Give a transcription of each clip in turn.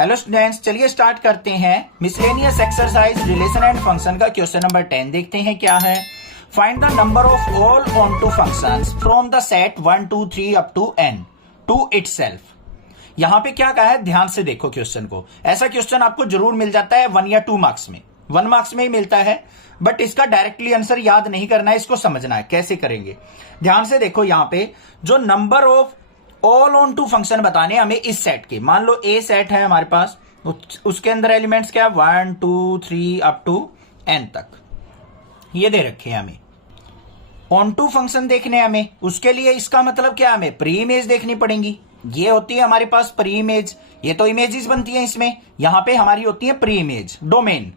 Hello students, चलिए start करते हैं miscellaneous exercise relation and function का क्वेश्चन नंबर 10। देखते हैं क्या है। Find the number of all onto functions from the set 1 2 3 up to n to itself. यहां पे क्या कहा है, ध्यान से देखो क्वेश्चन को। ऐसा क्वेश्चन आपको जरूर मिल जाता है 1 या 2 मार्क्स में, 1 मार्क्स में ही मिलता है, बट इसका डायरेक्टली आंसर याद नहीं करना है, इसको समझना है कैसे करेंगे। ध्यान से देखो, यहां पे जो number of all onto function बताने हमें इस सेट के, मान लो ए सेट है हमारे पास, उसके अंदर एलिमेंट्स क्या है 1 2 3 अप टू n तक, ये दे रखे हैं हमें। ऑन टू फंक्शन देखने हैं हमें, उसके लिए इसका मतलब क्या, हमें प्री इमेज देखनी पड़ेगी। ये होती है हमारे पास प्री इमेज, ये तो इमेजेस बनती है इसमें, यहां पे हमारी होती है प्री इमेज डोमेन।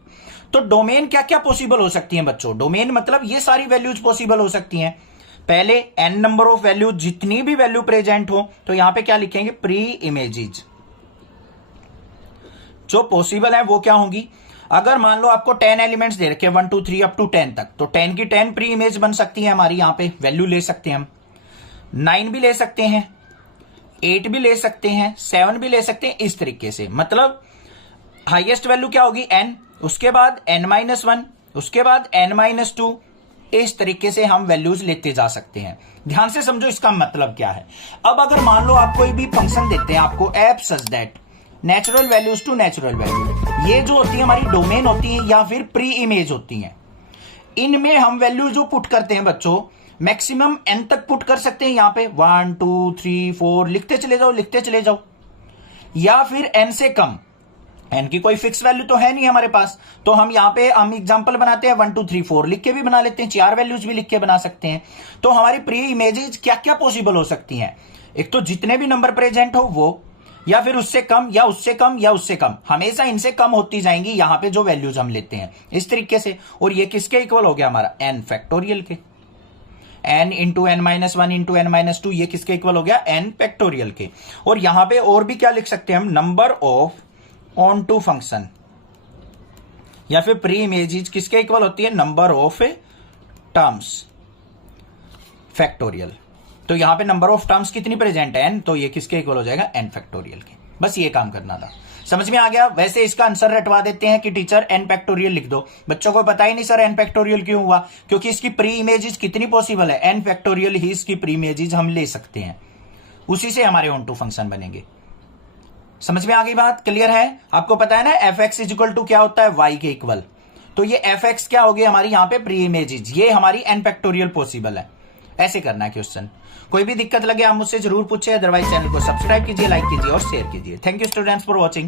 तो डोमेन क्या क्या पॉसिबल हो सकती है बच्चों, डोमेन मतलब ये सारी वैल्यूज पॉसिबल हो सकती हैं। पहले n नंबर ऑफ वैल्यू, जितनी भी वैल्यू प्रेजेंट हो, तो यहां पे क्या लिखेंगे, प्री इमेजेस जो पॉसिबल है वो क्या होंगी। अगर मान लो आपको 10 एलिमेंट्स दे रखे 1 2 3 अप टू 10 तक, तो 10 की 10 प्री इमेज बन सकती है हमारी, यहां पे वैल्यू ले सकते हैं हम। 9 भी ले सकते हैं, 8 भी ले सकते हैं, 7 भी ले सकते हैं, इस तरीके से। मतलब हाईएस्ट वैल्यू क्या होगी n, उसके बाद n-1, उसके बाद n-2, इस तरीके से हम वैल्यूज लेते जा सकते हैं। ध्यान से समझो इसका मतलब क्या है। अब अगर मान लो आप कोई भी फंक्शन देते हैं आपको, F such that natural values to natural value, ये जो होती है हमारी डोमेन होती है या फिर प्री इमेज होती है, इनमें हम वैल्यू जो पुट करते हैं बच्चों, मैक्सिमम n तक पुट कर सकते हैं। यहां पे 1 2 3 4 लिखते चले जाओ, लिखते चले जाओ, या फिर n से कम। n की कोई फिक्स वैल्यू तो है नहीं हमारे पास, तो हम यहां पे हम एग्जांपल बनाते हैं 1 2 3 4 लिख के भी बना लेते हैं, 4 वैल्यूज भी लिख के बना सकते हैं। तो हमारी प्री इमेजेस क्या क्या पॉसिबल हो सकती हैं, एक तो जितने भी नंबर प्रेजेंट हो वो, या फिर उससे कम या उससे कम या उससे कम, हमेशा इनसे कम होती जाएंगी यहां पे जो वैल्यूज हम लेते हैं, इस तरीके से। और ये किसके इक्वल हो गया हमारा, n फैक्टोरियल के, n into n-1 into n-2, ये किसके इक्वल हो गया, n फैक्टोरियल के। और यहां पे और भी क्या लिख सकते हैं हम, number of onto function या फिर प्री इमेजेस किसके इक्वल होती है, नंबर ऑफ टर्म्स फैक्टोरियल। तो यहां पे नंबर ऑफ टर्म्स कितनी प्रेजेंट है n, तो ये किसके इक्वल हो जाएगा, n फैक्टोरियल के। बस ये काम करना था, समझ में आ गया। वैसे इसका आंसर रटवा देते हैं कि टीचर n फैक्टोरियल लिख दो, बच्चों को पता ही नहीं सर n फैक्टोरियल क्यों हुआ, क्योंकि इसकी प्री इमेजेस कितनी पॉसिबल है, n फैक्टोरियल ही इसकी प्री इमेजेस हम ले सकते हैं, उसी से हमारे ऑन टू फंक्शन बनेंगे। समझ में आ गई बात, क्लियर है। आपको पता है ना एफ एक्स इजिकल टू क्या होता है, वाई के इक्वल। तो ये एफ एक्स क्या हो गई हमारी यहाँ पे प्री इमेजेस, ये हमारी n फैक्टोरियल पॉसिबल है। ऐसे करना है क्वेश्चन। कोई भी दिक्कत लगे आप मुझसे जरूर पूछे, अदरवाइज चैनल को सब्सक्राइब कीजिए, लाइक कीजिए और शेयर कीजिए। Thank you students for watching.